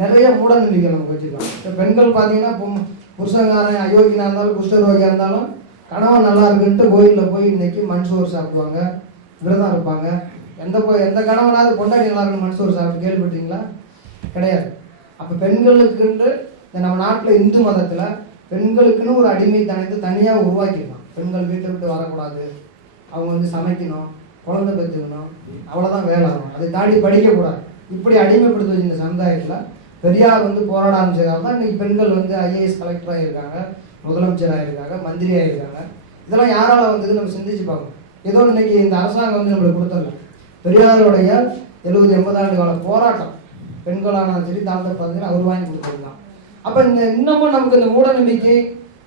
நிறைய மூட நம்பிக்கை நமக்கு வச்சுருக்காங்க. இப்போ பெண்கள் பார்த்தீங்கன்னா பொம் புருஷங்காரன் அயோக்கியனாக இருந்தாலும் குஷ்டரோகியாக இருந்தாலும் கணவன் நல்லா இருக்குன்ட்டு கோயிலில் போய் இன்னைக்கு மண் சோறு சாப்பிடுவாங்க விரதம் இருப்பாங்க. எந்த எந்த கணவனாவது பொண்டாட்டி நல்லா இருக்குன்னு மண் சோறு சாப்பிட்டு கேள்விப்பட்டீங்களா? கிடையாது. அப்போ பெண்களுக்குன்ட்டு இந்த நம்ம நாட்டில் இந்து மதத்தில் பெண்களுக்குன்னு ஒரு அடிமை தனித்து தனியாக உருவாக்கிடலாம் பெண்கள் வீட்டை விட்டு வரக்கூடாது. அவங்க வந்து சமைக்கணும் குழந்தை பெற்றுக்கணும் அவ்வளோதான் வேலை ஆகும். அதை தாண்டி படிக்கக்கூடாது. இப்படி அடிமைப்படுத்தி வச்சு இந்த சமுதாயத்தில் பெரியார் வந்து போராட ஆரம்பிச்சதால தான் இன்னைக்கு பெண்கள் வந்து ஐஏஎஸ் கலெக்டராக இருக்காங்க முதலமைச்சராக இருக்காங்க மந்திரி ஆகியிருக்காங்க இதெல்லாம் யாரால வந்தது நம்ம சிந்திச்சு பார்க்கணும். ஏதோ இன்னைக்கு இந்த அரசாங்கம் வந்து நம்மளுக்கு கொடுத்துடல. பெரியாருடைய எழுபது எண்பது ஆண்டு கால போராட்டம் பெண்களானாலும் சரி தாழ்த்தப்பட்டது அவர் வாங்கி கொடுத்தது தான். அப்போ இந்த இன்னமும் நமக்கு இந்த மூட நம்பிக்கை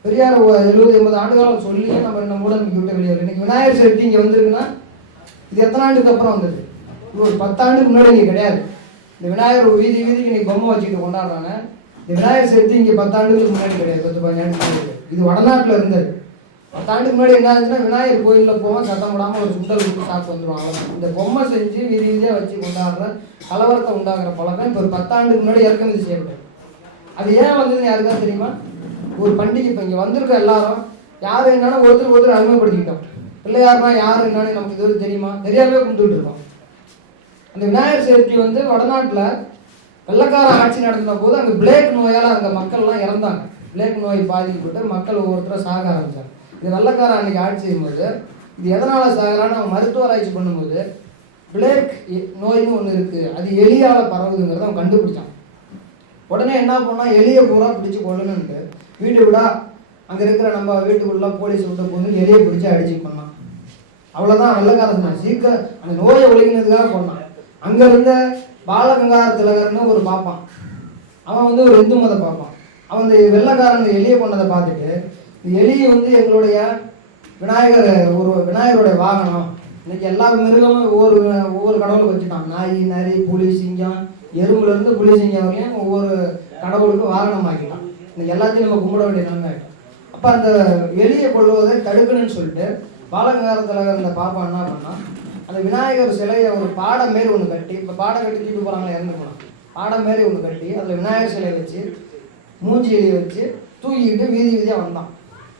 பெரியார் எழுபது எண்பது ஆண்டு காலம் சொல்லி நம்ம இந்த மூட நம்பிக்கை விட்டு வெளியே இன்னைக்கு விநாயகர் சதுர்த்தி இங்கே வந்திருக்குன்னா இது எத்தனை ஆண்டுக்கு அப்புறம் வந்தது? இது ஒரு பத்தாண்டுக்கு முன்னாடி இங்கே கிடையாது. இந்த விநாயகர் வீதி வீதிக்கு இன்னைக்கு பொம்மை வச்சுக்கிட்டு கொண்டாடுறாங்க. இந்த விநாயகர் சதுர்த்தி இங்கே பத்தாண்டுகளுக்கு முன்னாடி கிடையாது பத்து பதினஞ்சு முன்னாடி இது வடநாட்டில் இருந்தது. பத்தாண்டுக்கு முன்னாடி என்ன ஆச்சுன்னா விநாயகர் கோயிலில் போவோம் சத்தம் விடாமல் ஒரு சுண்டல் விட்டு சாப்பிட்டு வந்துடுவாங்க இந்த பொம்மை செஞ்சு வீதி வீதியாக வச்சு கொண்டாடுற கலவரத்தை உண்டாகிற பழக்கம் இப்போ ஒரு பத்தாண்டுக்கு முன்னாடி இறக்குமதி செய்யப்பட்டது. அது ஏன் வந்ததுன்னு யாருக்கா தெரியுமா? ஒரு பண்டிகை இப்போ இங்கே வந்திருக்க எல்லாரும் யார் என்னன்னு ஒருத்தர் ஒருத்தர் அறிமுகப்படுத்திக்கிட்டோம். பிள்ளையார்னா யார் என்னன்னு நமக்கு இது தெரியுமா? தெரியாமலே கொடுத்துட்டு இருக்கோம். அந்த விநாயகர் சதுர்த்தி வந்து வடநாட்டில் வெள்ளக்கார ஆட்சி நடந்த போது அங்கே பிளேக் நோயால் அந்த மக்கள்லாம் இறந்தாங்க. பிளேக் நோய் பாதிக்கப்பட்டு மக்கள் ஒவ்வொருத்தரும் சாக ஆரம்பிச்சாங்க. இது வெள்ளக்கார அன்னைக்கு ஆட்சி செய்யும்போது இது எதனால் சாகலான்னு அவங்க மருத்துவ ஆராய்ச்சி பண்ணும்போது பிளேக் எ- நோய்னு ஒன்று இருக்குது அது எலியால் பரவுதுங்கிறத அவன் கண்டுபிடிச்சான். உடனே என்ன பண்ணால் எலியை பூரா பிடிச்சி கொள்ளணுன்ட்டு வீட்டு விடா அங்கே இருக்கிற நம்ம வீட்டுக்குள்ளே போலீஸ் விட்ட போந்து எலியை பிடிச்சி அடிச்சு பண்ணான் அவ்வளோதான் வெள்ளக்காரன் சீக்கிரம் அந்த நோயை ஒழிக்கிறதுக்காக பண்ணான் அங்கே இருந்த பாலகங்கார திலகர்னு ஒரு பாப்பான். அவன் வந்து ஒரு இந்து மத பார்ப்பான் அவன் இந்த வெள்ளக்காரங்க எளிய எலியை கொண்டதை பார்த்துட்டு இந்த எலியை வந்து எங்களுடைய விநாயகர் ஒரு விநாயகருடைய வாகனம் இன்னைக்கு எல்லா மிருகமும் ஒவ்வொரு ஒவ்வொரு கடவுளுக்கு வச்சுட்டான். நாய் நரி புலி சிங்கம் எறும்புல இருந்து புலி சிங்கம் வரையும் ஒவ்வொரு கடவுளுக்கும் வாகனம் ஆக்கிட்டான் இன்னைக்கு எல்லாத்தையும் நம்ம கும்பிட வேண்டிய நிலைமை ஆகிட்டோம் அப்போ அந்த எலியை கொள்வதை தடுக்கணும்னு சொல்லிட்டு பாலகங்காரத்தில் இந்த பாப்பா என்ன பண்ணான்? அந்த விநாயகர் சிலையை ஒரு பாடம் மாரி ஒன்று கட்டி இப்போ பாடம் கட்டி தூக்கி போகிறாங்களே இறந்து போனான் பாடம் மாரி ஒன்று கட்டி அதில் விநாயகர் சிலையை வச்சு மூஞ்சி எழுதி வச்சு தூக்கிக்கிட்டு வீதி வீதியாக வந்தான்.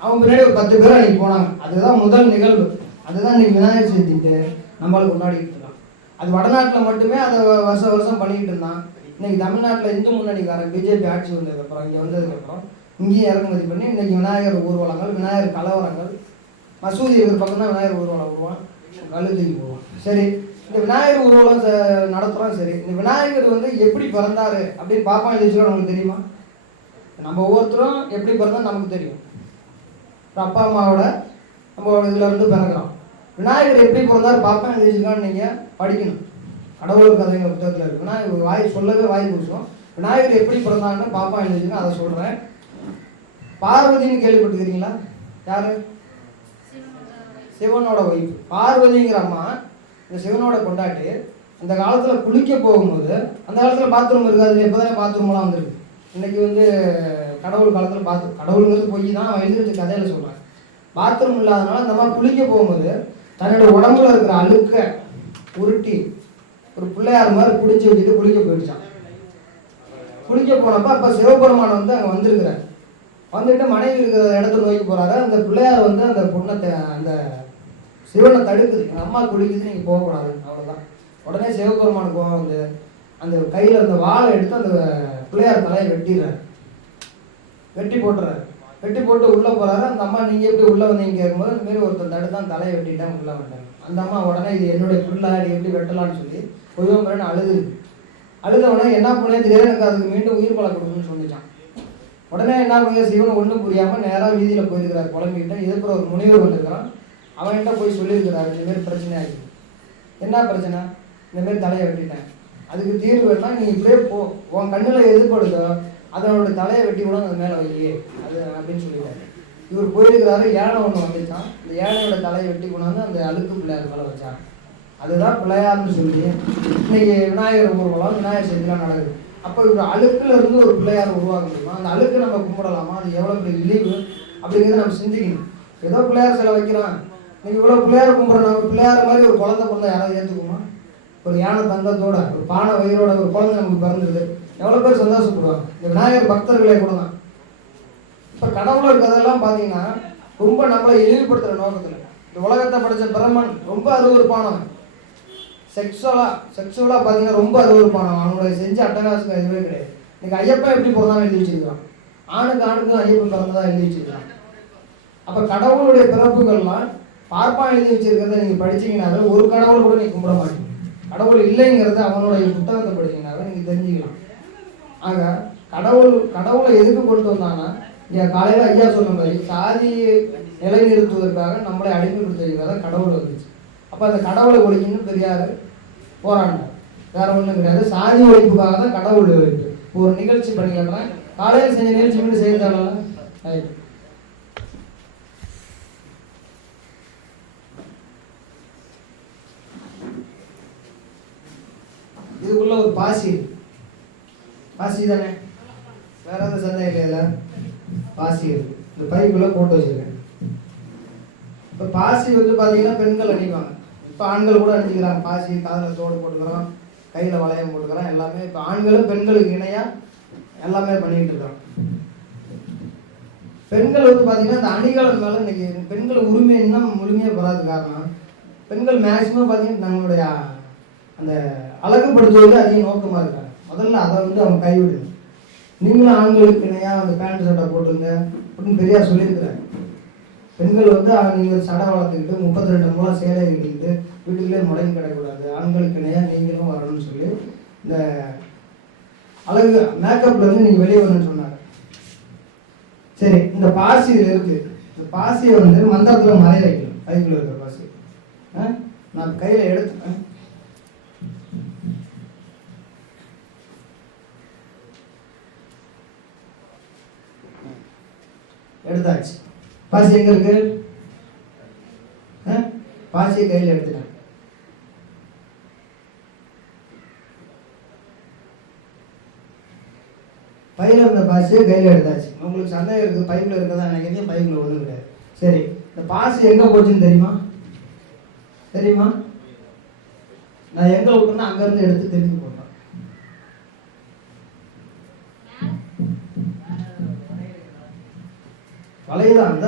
அவன் பின்னாடி ஒரு பத்து பேர் அன்றைக்கி போனாங்க. அதுதான் முதல் நிகழ்வு. அதுதான் இன்னைக்கு விநாயகர் சதுர்த்திட்டு நம்மளுக்கு கொண்டாடிட்டு இருக்கான் அது வடநாட்டில் மட்டுமே அதை வருஷம் வருஷம் பண்ணிக்கிட்டு இருந்தான். இன்னைக்கு தமிழ்நாட்டில் இந்து முன்னணிக்காரன் பிஜேபி ஆட்சி வந்ததுக்கப்புறம் இங்கே வந்ததுக்கப்புறம் இங்கேயும் இறக்குமதி பண்ணி இன்னைக்கு விநாயகர் ஊர்வலங்கள் விநாயகர் கலவரங்கள் மசூதி இருக்கிற பக்கம் தான் விநாயகர் ஊர்வலம் உருவான். கல்லு தூக்கி சரி இந்த விநாயகர் ஊர்வலம் நடத்துகிறோம் சரி. இந்த விநாயகர் வந்து எப்படி பிறந்தாரு அப்படின்னு பாப்பா எழுதிச்சுக்கோ நமக்கு தெரியுமா? நம்ம ஒவ்வொருத்தரும் எப்படி பிறந்தோம் நமக்கு தெரியும். அப்பா அம்மாவோட நம்ம இதில் இருந்து பிறக்கிறோம். விநாயகர் எப்படி பிறந்தார் பாப்பா எழுதிச்சுக்கான்னு நீங்கள் படிக்கணும். கடவுள் கதைங்க புத்தகத்தில் இருக்கு. விநாயகர் வாய் சொல்லவே வாய் பூசும். விநாயகர் எப்படி பிறந்தாங்கன்னு பாப்பா எழுதிச்சுக்கோ அதை சொல்கிறேன் பார்வதின்னு கேள்விப்பட்டுக்கிறீங்களா யாரு? சிவனோட ஒய்ஃப் பார்வதிங்கிற அம்மா இந்த சிவனோட கொண்டாட்டி அந்த காலத்தில் குளிக்க போகும்போது அந்த காலத்தில் பாத்ரூம் இருக்காது எப்போ தானே பாத்ரூம்லாம் வந்திருக்கு. இன்னைக்கு வந்து கடவுள் காலத்தில் பாத்ரூம் கடவுளுங்கிறது போய் தான் அவன் எழுதி கதையில் சொல்கிறான் பாத்ரூம் இல்லாதனால அந்த அம்மா குளிக்க போகும்போது தன்னோட உடம்புல இருக்கிற அழுக்க உருட்டி ஒரு பிள்ளையார் மாதிரி பிடிச்சி வச்சுட்டு குளிக்க போயிடுச்சான் குளிக்க போனப்ப அப்போ சிவபெருமான் வந்து அங்கே வந்திருக்கிறார். வந்துட்டு மனைவி இருக்கிற இடத்துல நோக்கி போகிறாரு அந்த பிள்ளையார் வந்து அந்த பொண்ணை த- அந்த சிவனை தடுக்குது. எங்கள் அம்மா குடிக்குது நீங்கள் போகக்கூடாது. அவ்வளோதான் உடனே சிவபெருமான் கோவம் வந்து அந்த கையில் அந்த வாளை எடுத்து அந்த பிள்ளையார் தலையை வெட்டிடுறாரு. வெட்டி போட்டுறாரு. வெட்டி போட்டு உள்ளே போகிறாரு அந்த அம்மா நீங்கள் எப்படி உள்ளே வந்தீங்க கேட்கும்போது இந்த மாதிரி ஒருத்தன் தடுத்தான் தலையை வெட்டிட்டான் உள்ளே வந்தாங்க அந்த அம்மா உடனே இது என்னுடைய பிள்ளை இது எப்படி வெட்டலாம்னு சொல்லி பொய்வம்பரன்னு அழுது. அழுத உடனே என்ன பண்ணே தெரியாது எனக்கு அதுக்கு மீண்டும் உயிர் பழ கொடுக்கணும்னு சொல்லிச்சான் உடனே என்ன பண்ணுங்க சிவன் ஒன்றும் புரியாமல் நேராக வீதியில் போயிருக்கிறார் குழம்பிக்கிட்ட எதிர்ப்புற ஒரு முனிவர் வந்திருக்கிறான். அவன்கிட்ட போய் சொல்லியிருக்கிறாரு இந்த மாதிரி பிரச்சனை ஆகிடுது என்ன பிரச்சனை? இந்த மாதிரி தலையை வெட்டிட்டேன். அதுக்கு தீர்வு என்ன நீ இப்படியே போ. உன் கண்ணில் எதிர்படுதோ அதனோட தலையை வெட்டி கூட அது மேலே வை அது அப்படின்னு சொல்லிட்டாரு. இவர் போயிருக்கிறாரு ஏழை ஒன்று வந்துச்சான் இந்த ஏழையோட தலையை வெட்டி கொண்டாந்து அந்த அழுக்கு பிள்ளையார் மேலே வச்சான் அதுதான் பிள்ளையார்னு சொல்லி இன்னைக்கு விநாயகர் ஊர்வலம் விநாயகர் சதுர்த்திலாம் நடக்குது. அப்போ இவர் அழுக்குல இருந்து ஒரு பிள்ளையார் உருவாக்க முடியுமா? அந்த அழுக்கு நம்ம கும்பிடலாமா? அது எவ்வளோ பெரிய இழிவு அப்படிங்கிறத நம்ம சிந்திக்கணும். ஏதோ பிள்ளையார் சிலை வைக்கிறான். இன்னைக்கு இவ்வளோ பிள்ளையார் கும்பிட்றோம். நம்ம பிள்ளையார் மாதிரி ஒரு குழந்தை பிறந்தா யாராவது ஏற்றுக்குமா ஒரு யானை தந்தத்தோட ஒரு பானை வயிறோட ஒரு குழந்தை நமக்கு பிறந்தது எவ்வளோ பேர் சந்தோஷப்படுவாங்க. இந்த விநாயகர் பக்தர்களே கூட தான். இப்போ கடவுளர் கதையெல்லாம் பார்த்தீங்கன்னா ரொம்ப நம்மளை இழிவுபடுத்துகிற நோக்கத்தில். இந்த உலகத்தை படித்த பிரம்மன் ரொம்ப அருவறுப்பானவன் செக்ஷுவலாக செக்ஷுவலாக பார்த்தீங்கன்னா ரொம்ப அருவறுப்பானவன் அவனுடைய செஞ்ச அட்டகாசுக்கு எதுவுமே கிடையாது. இன்னைக்கு ஐயப்பன் எப்படி பிறந்தாலும் எழுதி வச்சிருக்கான் ஆணுக்கு ஆணுக்கும் ஐயப்பன் பிறந்ததாக எழுதி வச்சிருக்கான் அப்போ கடவுளுடைய பிறப்புகள்லாம் பார்ப்பான் எழுதி வச்சிருக்கிறத நீங்கள் படிச்சீங்கன்னாவே ஒரு கடவுள் கூட நீ கும்பிட மாட்டீங்க. கடவுள் இல்லைங்கிறத அவனுடைய புத்தகத்தை படிச்சீங்கன்னாவே நீங்கள் தெரிஞ்சுக்கலாம். ஆக கடவுள் கடவுளை எதுக்கு கொண்டு வந்தாங்கன்னா இங்க காலையில் ஐயா சொன்ன மாதிரி சாதியை நிலைநிறுத்துவதற்காக நம்மளை அடிமைப்படுத்துவதற்காக கடவுள் வந்துச்சு. அப்போ அந்த கடவுளை ஒழிக்கணும்னு பெரியார் போராடினார் வேற ஒன்றும் கிடையாது. சாதி ஒழிப்புக்காக தான் கடவுள் ஒழிப்பு ஒரு நிகழ்ச்சி பண்ணி காலையில் செஞ்ச நிகழ்ச்சி மட்டும் செய்தாங்களா ரைட் இதுக்குள்ள ஒரு பாசி. பாசி தானே? வேற எந்த சந்தேகம் இல்லையா பாசி இருக்கு. இந்த பைக்குள்ள போட்டு வச்சிருக்கேன். இப்போ பாசி வந்து பார்த்தீங்கன்னா பெண்கள் அணிவாங்க. இப்போ ஆண்கள் கூட அணிஞ்சிக்கிறாங்க. பாசி காதில் தோடு போட்டுக்கிறோம் கையில் வளையம் போட்டுக்கிறோம் எல்லாமே இப்போ ஆண்களும் பெண்களுக்கு இணையாக எல்லாமே பண்ணிட்டு இருக்காங்க பெண்கள் வந்து பார்த்தீங்கன்னா இந்த அணிகலன் மேலே இன்னைக்கு பெண்கள் உரிமை இன்னும் முழுமையாக பெறாத காரணம். பெண்கள் மேக்சிமம் பார்த்தீங்கன்னா நம்மளுடைய அந்த அழகுபடுத்துவது அதிக நோக்கமாக இருக்காங்க. முதல்ல அதை வந்து அவங்க கைவிடுங்க. நீங்களும் ஆண்களுக்கு இணையாக அந்த பேண்ட் சட்டை போட்டுருங்க அப்படின்னு பெரியா சொல்லியிருக்கிறாங்க. பெண்கள் வந்து நீங்கள் சடை வளர்த்துக்கிட்டு முப்பத்தி ரெண்டு மூலம் சேலை கட்டிக்கிட்டு வீட்டுக்குள்ளே முடங்கி கிடக்கூடாது ஆண்களுக்கு இணையாக நீங்களும் வரணும்னு சொல்லி இந்த அழகு மேக்கப்லேருந்து நீங்கள் வெளியே வரணும்னு சொன்னாங்க. சரி இந்த பாசி இருக்குது இருக்கு. இந்த பாசியை வந்து மந்திரத்தில் மறைய வைக்கணும். கைக்குள்ள இருக்கிற பாசி ஆ? நான் கையில் எடுத்துப்பேன் எடுத்தாச்சு. பாசி எங்க இருக்கு? ஆ? பாசியை கையில் எடுத்துட்டேன் பையில இருந்த பாசியை கையில் எடுத்தாச்சு. உங்களுக்கு சந்தேகம் இருக்குது பைப்பில் இருக்கிறதா நினைக்கிறீங்க பைப்பில் ஒன்றும் கிடையாது. சரி இந்த பாசி எங்கே போச்சுன்னு தெரியுமா? தெரியுமா? நான் எங்கே விட்டேன்னா அங்கேருந்து எடுத்து தெரியும் போட்டேன் அந்த.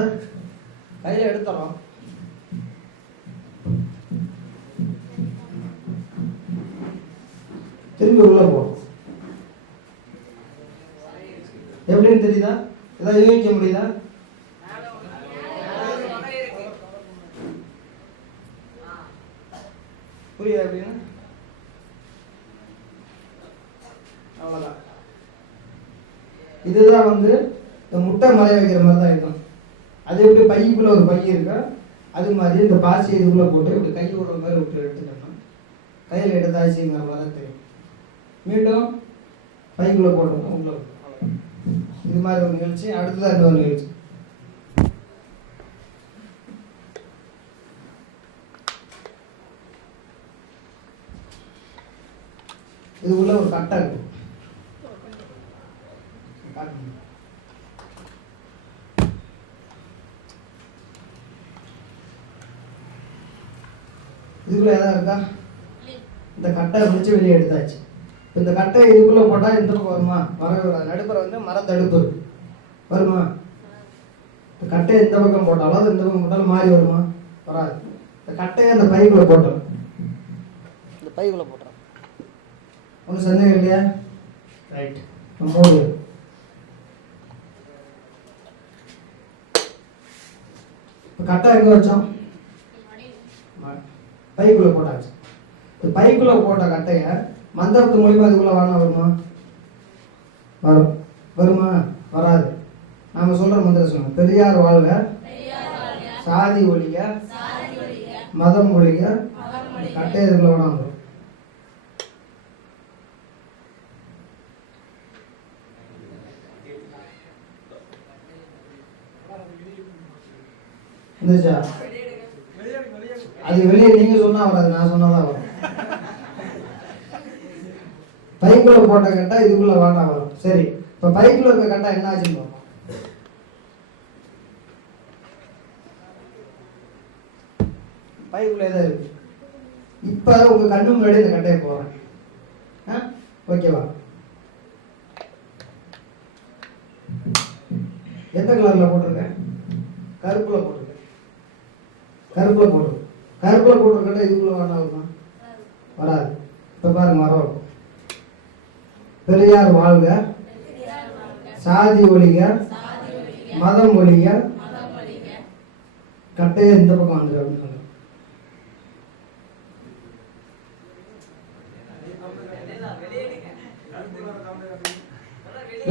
கையில எடுத்துறோம். திரும்பி உள்ள போகும் எப்படின்னு தெரியுதா? ஏதாவது யூகிக்க முடியுதா புரியுதா எப்படின்னு அவ்வளோதான் இதுதான் வந்து இந்த முட்டை மலை வைக்கிற மாதிரி தான் இருக்கும் அது எப்படி பைக்குள்ள ஒரு பை இருக்கா அது மாதிரி இந்த பாசி இதுக்குள்ளே போட்டு இப்படி கை விடுற மாதிரி விட்டு எடுத்துக்கணும் கையில் எடுத்தாச்சுங்கிற மாதிரி தான் தெரியும். மீண்டும் பைக்குள்ளே போட்டுக்கணும் உள்ளே இது மாதிரி ஒரு நிகழ்ச்சி. அடுத்ததாக இன்னொரு நிகழ்ச்சி. இதுக்குள்ள ஒரு கட்டை இருக்கு. இதுக்குள்ள எதாவது இருக்கா இந்த கட்டை முடிச்சு வெளியே எடுத்தாச்சு. இப்ப இந்த கட்டை இதுக்குள்ள போட்டா இந்த பக்கம் வருமா? வரவே வராது. நடுப்புற வந்து மரத்தடுப்பு. வருமா? இந்த கட்டையை இந்த பக்கம் போட்டாலும் அது இந்த பக்கம் போட்டாலும் மாறி வருமா? வராது. இந்த கட்டையை அந்த பைக்குள்ள போட்டோம். இந்த பைக்குள்ள போட்டோம். ஒன்றும் சந்தேகம் இல்லையா? ரைட் மூணு இப்போ கட்டை எங்கே வச்சோம்? பைக்குள்ள போட்டாச்சு. இந்த பைக்குள்ள போட்ட கட்டைய மந்திரத்து மூலிமா அதுக்குள்ளே வாங்க வருமா? வரும். வருமா? வராது. நாம சொல்ற மந்திரம் சொல்லணும் பெரியார் வாழ்க. சாதி ஒழிக. மதம் ஒழிய கட்டை இதுக்குள்ள விடாம வரும். இருந்துச்சா அது வெளியே நீங்க சொன்னா வராது நான் சொன்னாதான் வரும். பைக்குள்ள போட்ட கட்டா இதுக்குள்ள வாடா வரும். சரி இப்ப பைக்குள்ள இருக்க கட்டா என்ன ஆச்சுன்னு பைக்குள்ளே தான் இருக்கு. இப்போ உங்கள் கண்ணு முன்னாடி இந்த கட்டையை போகிறேன் ஆ? ஓகேவா? எந்த கலரில் போட்டிருக்கேன்? கருப்பில் போட்டிருக்கேன். கருப்பில் போட்டிருக்கேன். கருப்பில் போட்டிருக்கேன் இதுக்குள்ளே இதுக்குள்ள வருமா வராது. இப்போ பாருங்க மரம். பெரியார் வாழ்க. சாதி ஒழிக. மதம் ஒழிக. கட்டையை இந்த பக்கம் வந்துரு அப்படின்னு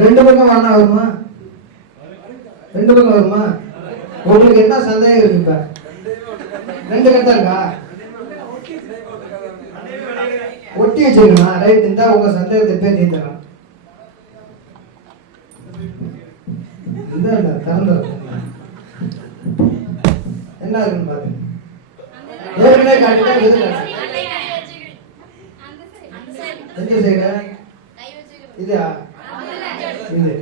ரெண்டு பக்கம் வேணா வருமா? ரெண்டு பக்கம் வருமா? உங்களுக்கு என்ன சந்தேகம் இருக்கு இப்ப? ரெண்டு கட்டை இருக்கா? ஒட்டி வச்சிருக்கா ரைட் இந்த உங்க சந்தேகத்தை பேர் தீர்த்தலாம் இல்ல திறந்து என்ன இருக்குன்னு பாருங்க ஏற்கனவே காட்டிட்டா எது இதா இது.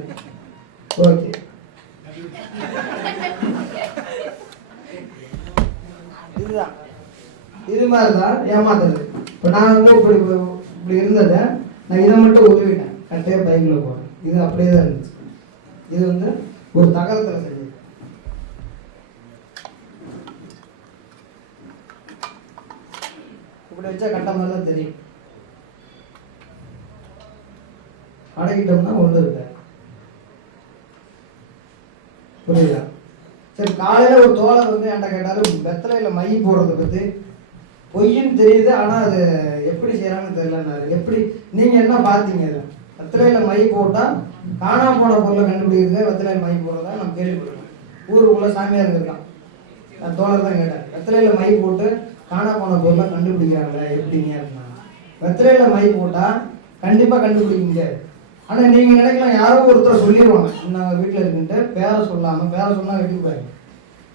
ஓகே. இதுதான். இது மாதிரி தான் ஏமாத்துறது. இப்போ நான் வந்து இப்படி இப்படி இருந்ததை நான் இதை மட்டும் உதவிட்டேன் கரெக்டாக பைக்கில் போகிறேன் இது அப்படியே தான் இருந்துச்சு. இது வந்து ஒரு தகரத்தில் செஞ்சது இப்படி வச்சா கட்ட மாதிரி தான் தெரியும். அடக்கிட்டோம்னா ஒன்று இருக்க புரியுதா? சரி காலையில் ஒரு தோழர் வந்து என்கிட்ட கேட்டாலும் வெத்தலையில் மை போடுறத பற்றி பொய்ன்னு தெரியுது ஆனால் அது எப்படி செய்கிறாங்கன்னு தெரியலன்னாரு. எப்படி நீங்கள் என்ன பார்த்தீங்க இதை? வெத்தலையில் மை போட்டால் காணாம போன பொருளை கண்டுபிடிக்கிறது வெத்தலையில் மை போடுறதா நான் கேள்விப்படுறேன் ஊருக்குள்ளே சாமியார் இருக்கான் நான் தோழர் தான் கேட்டேன் வெத்தலையில் மை போட்டு காணா போன பொருளை கண்டுபிடிக்கிறாங்களே எப்படிங்க? அப்படின்னா வெத்தலையில் மை போட்டால் கண்டிப்பாக கண்டுபிடிக்க முடியாது. ஆனால் நீங்கள் நினைக்கலாம் யாரோ ஒருத்தர் சொல்லிடுவாங்க நாங்கள் வீட்டில் இருக்குன்ட்டு பேரை சொல்லாமல் பேரை சொன்னால் வீட்டுக்கு போயிருங்க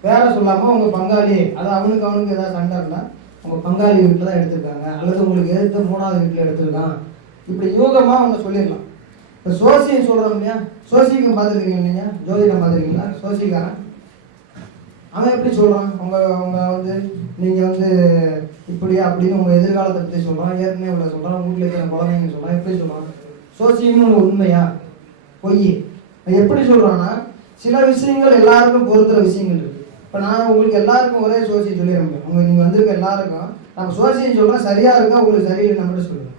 பேரை சொல்லாமல் உங்கள் பங்காளி அது அவனுக்கு அவனுக்கு ஏதாவது சண்டை இருந்தால் உங்கள் பங்காளி வீட்டில் தான் எடுத்திருக்காங்க. அல்லது உங்களுக்கு எதிர்த்து மூணாவது வீட்டில் எடுத்துருக்கான் இப்படி யூகமாக அவங்க சொல்லிடலாம். இப்போ சோசியம் சொல்கிறோம் இல்லையா? சோசியம் பார்த்துருக்கீங்க நீங்கள் ஜோதிடம் பார்த்துருக்கீங்களா? சோசியக்காரன். அவன் எப்படி சொல்கிறான் உங்கள் அவங்க வந்து நீங்கள் வந்து இப்படி அப்படின்னு உங்கள் எதிர்காலத்தை பற்றி சொல்கிறான் ஏற்கனவே உள்ள சொல்கிறான் வீட்டில் இருக்கிற குழந்தைங்க சொல்கிறான் எப்படி சொல்கிறான் சோசியம்னு ஒன்று உண்மையா பொய் எப்படி சொல்கிறான்னா சில விஷயங்கள் எல்லாருக்கும் பொறுத்துற விஷயங்கள் இருக்குது இப்போ நான் உங்களுக்கு எல்லாருக்கும் ஒரே சோசியம் சொல்லிடுறேன் உங்க நீங்கள் வந்திருக்க எல்லாருக்கும் நம்ம சோசியம் சொல்கிறேன் சரியாக இருக்கா உங்களுக்கு சரியில்லைன்னு மட்டும் சொல்லுங்கள்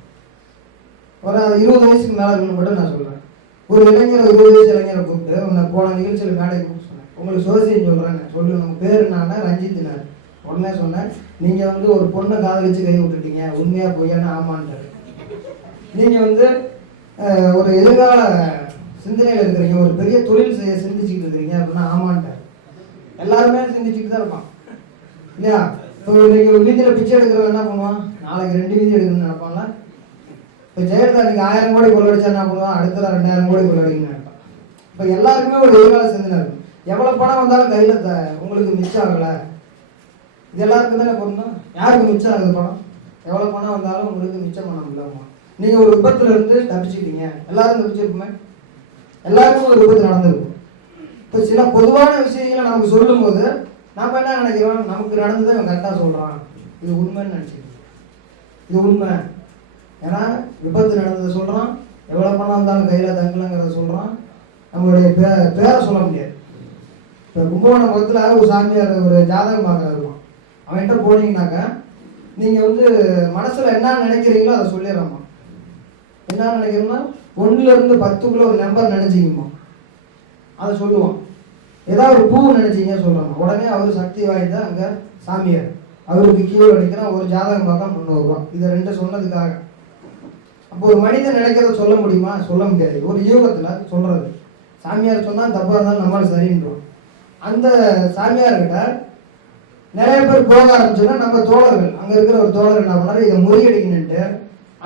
ஒரு இருபது வயசுக்கு மேலே இருக்கணும் மட்டும் நான் சொல்கிறேன் ஒரு இளைஞர் இருபது வயசு இளைஞரை கூப்பிட்டு உன்னை போன நிகழ்ச்சியில் மேடை கூப்பிட்டு சொன்னேன். உங்களுக்கு சோசியம் சொல்கிறேன் சொல்லுவேன் உங்கள் பேர் என்னன்னா ரஞ்சித்னார் உடனே சொன்னேன் நீங்கள் வந்து ஒரு பொண்ணை காதலிச்சு கை விட்டுட்டீங்க உண்மையாக பொய்யான்னு ஆமான்ட்டாரு. நீங்கள் வந்து ஒரு எதிர்கால சிந்தனையில் இருக்கிறீங்க ஒரு பெரிய தொழில் செய்ய சிந்திச்சுக்கிட்டு இருக்கிறீங்க அப்படின்னா ஆமான்ட்டார். எல்லாருமே சிந்திச்சுட்டு தான் இருப்பான் இல்லையா? இப்போ இன்னைக்கு ஒரு வீதியில் பிச்சை எடுக்கிறவன் என்ன பண்ணுவான்? நாளைக்கு ரெண்டு வீதி எடுக்கணும்னு நினைப்பான்ல? இப்போ ஜெயலலிதா இன்னைக்கு ஆயிரம் கோடி கொள்ளடிச்சா என்ன பண்ணுவான்? அடுத்த ரெண்டாயிரம் கோடி கொள்ளடிக்கணும்னு நினைப்பான். இப்போ எல்லாருக்குமே ஒரு எதிர்கால சிந்தனை இருக்கும். எவ்வளோ பணம் வந்தாலும் கையில் த உங்களுக்கு மிச்சம் ஆகலை. இது எல்லாருக்கும் தானே பொருந்தும் யாருக்கு மிச்சம் ஆகுது பணம்? எவ்வளோ பணம் வந்தாலும் உங்களுக்கு மிச்சம் பண்ண முடியலாமா நீங்கள் ஒரு விபத்துல இருந்து தப்பிச்சிட்டீங்க எல்லாரும் தப்பிச்சிருக்குமே எல்லாருக்கும் ஒரு விபத்து நடந்திருக்கும். இப்போ சில பொதுவான விஷயங்களை நமக்கு சொல்லும் போது நாம் என்ன நினைக்கிறோம்? நமக்கு நடந்ததை இவன் கரெக்டாக சொல்கிறான் இது உண்மைன்னு நினச்சிக்கிறோம் இது உண்மை. ஏன்னா விபத்து நடந்ததை சொல்கிறான் எவ்வளோ பணம் இருந்தாலும் கையில் தங்கலங்கிறத சொல்கிறான் நம்மளுடைய பே பேரை சொல்ல முடியாது. இப்போ கும்பகோணம் பக்கத்தில் ஒரு சாமியார் ஒரு ஜாதகம் பார்க்குறாருமா அவன்கிட்ட போனீங்கன்னாக்கா நீங்கள் வந்து மனசில் என்ன நினைக்கிறீங்களோ அதை சொல்லிடுறாமா என்ன நினைக்கிறோம்னா ஒன்றுலேருந்து இருந்து பத்துக்குள்ள ஒரு நம்பர் நினைச்சிங்கம்மா அதை சொல்லுவான். ஏதாவது ஒரு பூ நினைச்சிங்க சொல்லுவாங்க உடனே அவர் சக்தி வாய்ந்த அங்கே சாமியார். அவருக்கு கீழே நினைக்கிறான் ஒரு ஜாதகம் பார்த்தா முந்நூறுரூவா. இதை ரெண்டு சொன்னதுக்காக. அப்போ ஒரு மனிதன் நினைக்கிறத சொல்ல முடியுமா? சொல்ல முடியாது. ஒரு யூகத்தில் சொல்றது. சாமியார் சொன்னால் தப்பா இருந்தாலும் நம்மளால் சரின்றோம் அந்த சாமியார்கிட்ட நிறைய பேர் போக ஆரம்பிச்சோன்னா நம்ம தோழர்கள் அங்கே இருக்கிற ஒரு தோழர் என்ன பண்ணார்? இதை முறியடிக்கணுன்ட்டு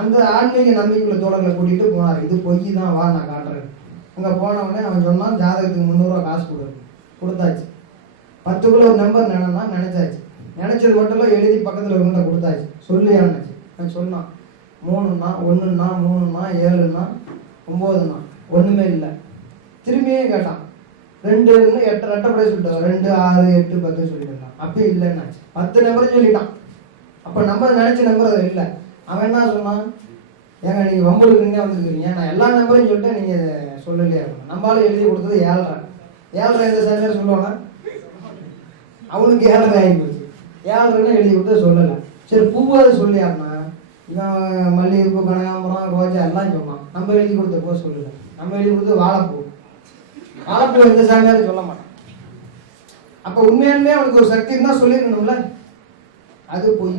அந்த ஆன்மீக நம்பிக்கையுள்ள தோழர்களை கூட்டிட்டு போனார். இது பொய் தான் வா நான் காட்டுறேன். அங்கே போன உடனே அவன் சொன்னான் ஜாதகத்துக்கு முந்நூறுரூவா காசு கொடு. கொடுத்தாச்சு. பத்துக்குள்ள ஒரு நம்பர் நினைனா நினைச்சாச்சு. நினைச்சது மட்டும் இல்லை எழுதி பக்கத்தில் இருக்கவங்க கொடுத்தாச்சு. சொல்லியான்னாச்சு அவன் சொன்னான் மூணுண்ணா ஒன்றுண்ணா மூணுண்ணா ஏழுண்ணா ஒம்போதுண்ணா ஒன்றுமே இல்லை. திரும்பியும் கேட்டான். ரெண்டு எட்டு ரெட்டப்படை சொல்லிட்டான் ரெண்டு ஆறு எட்டு பத்து சொல்லிட்டான் அப்படி இல்லைன்னாச்சு. பத்து நம்பர் சொல்லிட்டான். அப்போ நம்பர் நினச்ச நம்பர் அது இல்லை. அவன் என்ன சொன்னான் ஏங்க நீங்கள் வம்புலுக்குங்க வந்துருக்கிறீங்க நான் எல்லா நம்பரையும் சொல்லிட்டு நீங்கள் சொல்லலையா நம்மளால எழுதி கொடுத்தது ஏழ்ரை. ஏழரை எந்த சார் சொல்லுவானா? அவனுக்கு ஏழரை ஆகி போச்சு ஏழரைன்னு எழுதி விட்டு சொல்லலை. சரி பூவாது சொல்லியாருனா இவன் மல்லிகைப்பூ கனகாம்பரம் ரோஜா எல்லாம் சொன்னான். நம்ம எழுதி கொடுத்த பூ சொல்லலை. நம்ம எழுதி கொடுத்து வாழைப்பூ. வாழைப்பூ எந்த சாமியாரும் சொல்ல மாட்டான். அப்போ உண்மையாலுமே அவனுக்கு ஒரு சக்தி இருந்தால் சொல்லியிருக்கணும்ல? அது பொய்.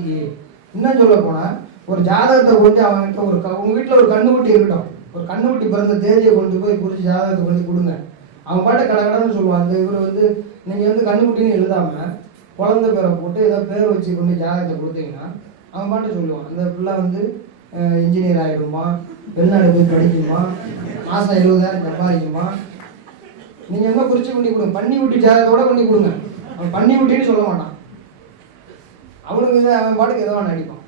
இன்னும் சொல்ல போனால் ஒரு ஜாதகத்தை கொண்டு அவன்கிட்ட ஒரு க- உங்க வீட்டில் ஒரு கண்ணுக்குட்டி இருக்கட்டும். ஒரு கண்ணுக்குட்டி பிறந்த தேதியை கொண்டு போய் குறித்து ஜாதகத்தை கொண்டு கொடுங்க. அவன் பாட்டை கடகடன்னு சொல்லுவான். அந்த இவர் வந்து நீங்கள் வந்து கண்ணுக்குட்டின்னு எழுதாம குழந்த பேரை போட்டு ஏதோ பேர் வச்சு கொண்டு ஜாதகத்தை கொடுத்தீங்கன்னா அவன் பாட்டு சொல்லுவான். அந்த பிள்ளை வந்து இன்ஜினியர் ஆகிடுமா வெளிநாடு போய் படிக்குமா? மாதம் எழுபதாயிரம் சம்பாதிக்குமா? நீங்கள் என்ன குறித்து பண்ணி கொடுங்க. பண்ணி விட்டு ஜாதகத்தோட பண்ணி கொடுங்க. அவன் பண்ணி விட்டின்னு சொல்ல மாட்டான். அவனுக்கு அவன் பாட்டுக்கு ஏதோ ஒன்று அடிப்பான்.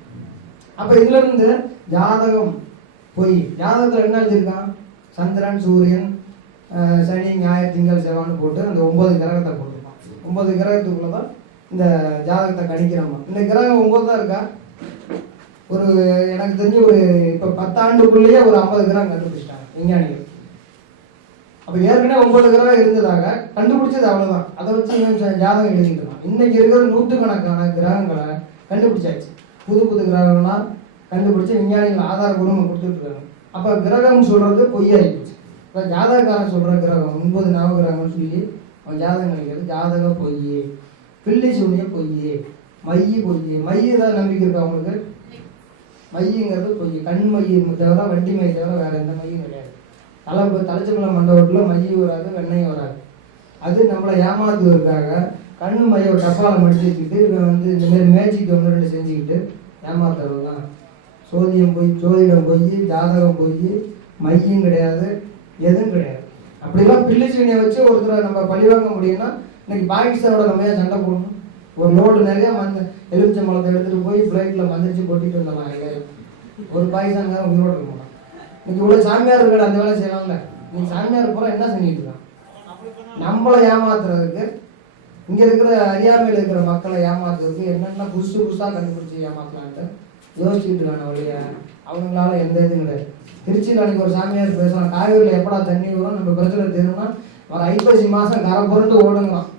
அப்போ இதுல இருந்து ஜாதகம் பொய் ஜாதகத்தில் என்ன வச்சிருக்கான் சந்திரன் சூரியன் சனி ஞாயிறு திங்கள் செவ்வான்னு போட்டு அந்த ஒன்பது கிரகத்தை போட்டிருப்பான். ஒன்பது கிரகத்துக்குள்ள தான் இந்த ஜாதகத்தை கணிக்கிறோமா இந்த கிரகம் ஒன்பது தான் இருக்கா? ஒரு எனக்கு தெரிஞ்சு ஒரு இப்போ பத்தாண்டுக்குள்ளேயே ஒரு ஐம்பது கிரகம் கண்டுபிடிச்சிட்டாங்க விஞ்ஞானிகள். அப்போ ஏற்கனவே ஒன்பது கிரகம் இருந்ததாக கண்டுபிடிச்சது அவ்வளவுதான். அதை வச்சு ஜாதகம் எழுதிட்டு இருக்கான். இன்னைக்கு இருக்கிற நூற்றுக்கணக்கான கிரகங்களை கண்டுபிடிச்சாச்சு. புது புது கிரகங்கள்லாம் கண்டுபிடிச்சு விஞ்ஞானிகள் ஆதாரபூர்வம் கொடுத்துட்டு கொடுத்துட்ருக்காங்க. அப்போ கிரகம் சொல்கிறது பொய்யாயிடுச்சு இப்போ ஜாதகக்காரன் சொல்கிற கிரகம் ஒன்பது நவகிரகம்னு சொல்லி அவன் ஜாதகம் நினைக்கிறது ஜாதகம் பொய் பிள்ளை சூனிய பொய் மைய பொய். மைய ஏதாவது நம்பிக்கை இருக்கா அவங்களுக்கு மையங்கிறது பொய். கண் மையம் தவிர வண்டி மைய தவிர வேறு எந்த மையம் கிடையாது. தலை தலைச்சம்பள மண்டபத்தில் மையம் வராது வெண்ணையும் வராது. அது நம்மளை ஏமாத்துவதற்காக கண்ணு மைய ஒரு டப்பாவில் மடிச்சு வச்சுக்கிட்டு இவன் வந்து இந்த மாதிரி மேஜிக் ஒன்று ரெண்டு செஞ்சுக்கிட்டு ஏமாத்துறது தான். சோதியம் போய் சோதிடம் போய் ஜாதகம் போய் மையம் கிடையாது எதுவும் கிடையாது. அப்படிலாம் பில்லு சீனியை வச்சு ஒருத்தரை நம்ம பழிவாங்க முடியும்னா இன்னைக்கு பாகிஸ்தானோட நம்ம ஏன் சண்டை போடணும்? ஒரு லோடு நிறைய மந்த எலுமிச்சை மலத்தை எடுத்துகிட்டு போய் ஃப்ளைட்டில் மந்திரிச்சு கொட்டிட்டு வந்துடலாம் எங்கேயும் ஒரு பாகிஸ்தான்காரன் உயிரோட இருக்க மாட்டான் இன்னைக்கு இவ்வளோ சாமியார் இருக்கிற அந்த வேலை செய்யலாம்ல. நீ சாமியார் போகிற என்ன செஞ்சுட்டு இருக்கான்? நம்மளை ஏமாத்துறதுக்கு இங்க இருக்கிற அறியாமையில் இருக்கிற மக்களை ஏமாத்துறதுக்கு என்னென்ன புதுசு புதுசாக கண்டுபிடிச்சி ஏமாத்தலான்ட்டு யோசிச்சுட்டு இருக்கான வழிய அவங்களால எந்த இதுவும் கிடையாது. திருச்சியில் நாளைக்கு ஒரு சாமியார் பேசலாம் காவேரியில் எப்படா தண்ணி வரும்? நம்ம பிரச்சனை தீரணும்னா வர ஐப்பசி மாதம் கரை புரண்டு ஓடுங்களாம்.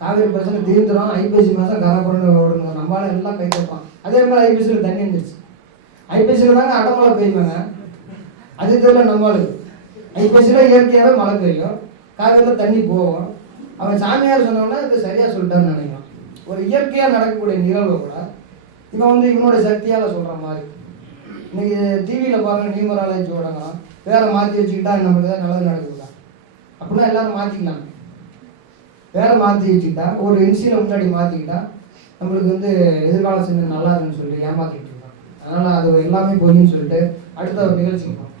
காவேரி பிரச்சனை தீர்ந்துடும் ஐப்பசி மாதம் கரை புரண்டு ஓடுங்க நம்மளால எல்லாம் கை தப்பான் அதே மாதிரி ஐபிசியில் தண்ணி இருந்துச்சு ஐபிசியில் தாங்க அடமழை பெய்வாங்க அது தெரியல நம்மளுக்கு. ஐப்பசியில் இயற்கையாகவே மழை பெய்யும். காவிரியில் தண்ணி போகும். அவன் சாமியார் சொன்னோன்னா இது சரியாக சொல்லிட்டான்னு நினைக்கிறான். ஒரு இயற்கையாக நடக்கக்கூடிய நிகழ்வை கூட இவன் வந்து இவனோட சக்தியால் சொல்கிற மாதிரி. இன்னைக்கு டிவியில் பாருங்க நியூமராலஜி ஓடங்கலாம் வேற மாற்றி வச்சுக்கிட்டா நம்மளுக்கு தான் நல்லது நடக்குதா அப்படின்னா எல்லாரும் மாற்றிக்கலாம் வேற மாற்றி வச்சுக்கிட்டா ஒரு இன்சியில் முன்னாடி மாற்றிக்கிட்டா நம்மளுக்கு வந்து எதிர்கால சின்ன நல்லா இருக்குன்னு சொல்லிட்டு ஏமாத்திட்டு இருக்கான். அதனால் அது எல்லாமே பொய்ன்னு சொல்லிட்டு அடுத்த ஒரு நிகழ்ச்சி போகலாம்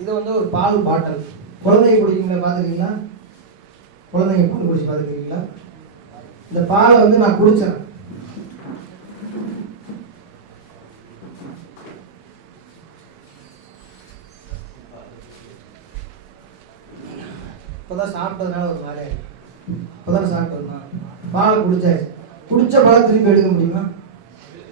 இது வந்து ஒரு பால் பாட்டல். குழந்தைங்க குடிக்கீங்களா பார்த்துருக்கீங்களா? குழந்தைங்க பால் குடிச்சு பார்த்துருக்கீங்களா? இந்த பாலை வந்து நான் குடிச்சேன். இப்போதான் சாப்பிட்டதுனால ஒரு மாதிரியா இப்போதான் சாப்பிட்டதுனா பாலை குடிச்சாச்சு. குடிச்ச பாலை திருப்பி எடுக்க முடியுமா?